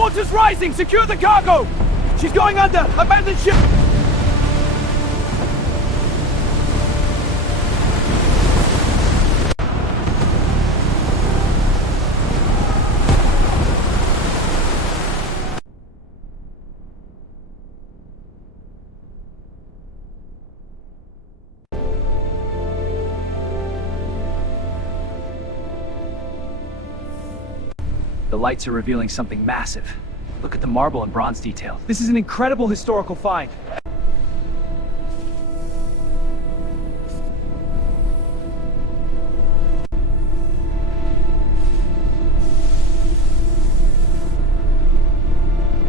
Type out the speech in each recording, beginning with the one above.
Water's rising! Secure the cargo! She's going under! Abandon ship! The lights are revealing something massive. Look at the marble and bronze detail. This is an incredible historical find.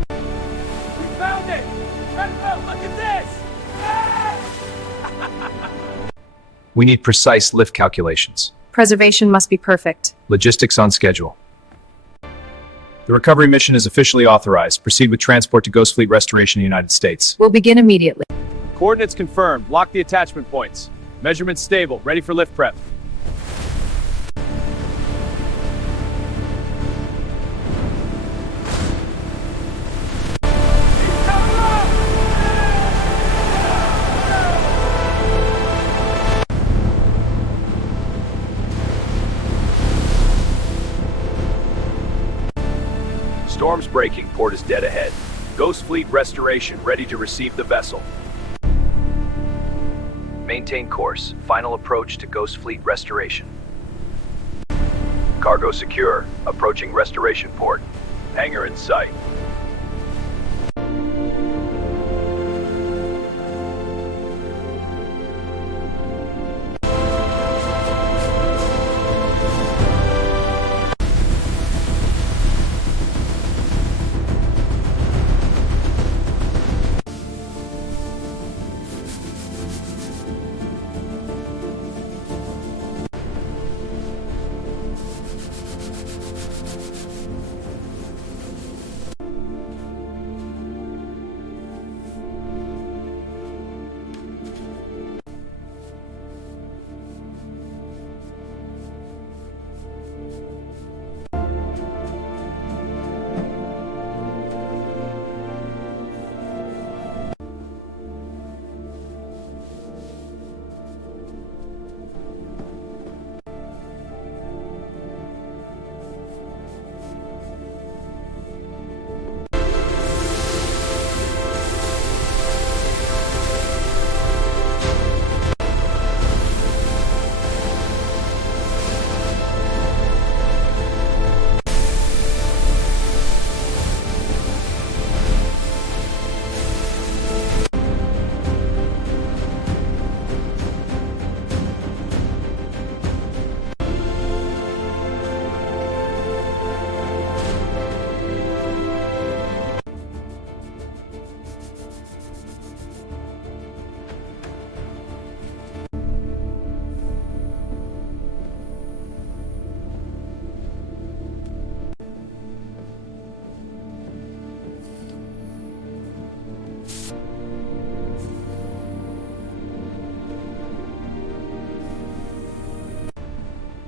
We found it! Reconstruction, look at this! We need precise lift calculations. Preservation must be perfect. Logistics on schedule. The recovery mission is officially authorized. Proceed with transport to Ghost Fleet Restoration in the United States. We'll begin immediately. Coordinates confirmed. Lock the attachment points. Measurements stable. Ready for lift prep. Storm's breaking. Port is dead ahead. Ghost Fleet Restoration ready to receive the vessel. Maintain course. Final approach to Ghost Fleet Restoration. Cargo secure. Approaching Restoration Port. Hangar in sight.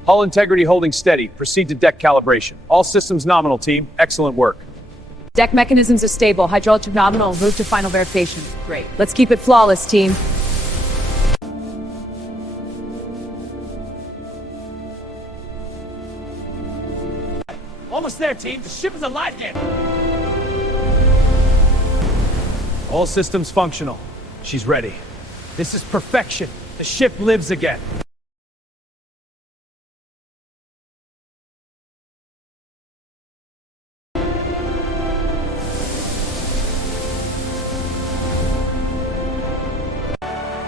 Hull integrity holding steady. Proceed to deck calibration. All systems nominal, team. Excellent work. Deck mechanisms are stable. Hydraulic nominal. Move to final verification. Great. Let's keep it flawless, team. Almost there, team. The ship is alive again. All systems functional. She's ready. This is perfection. The ship lives again.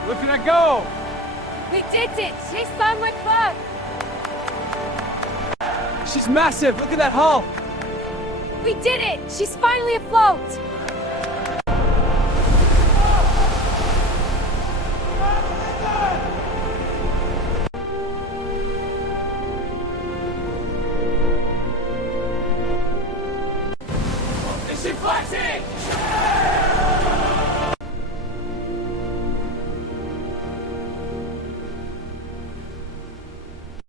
Look at her go! We did it! She's somewhere close! She's massive! Look at that hull! We did it! She's finally afloat! Is she flexing?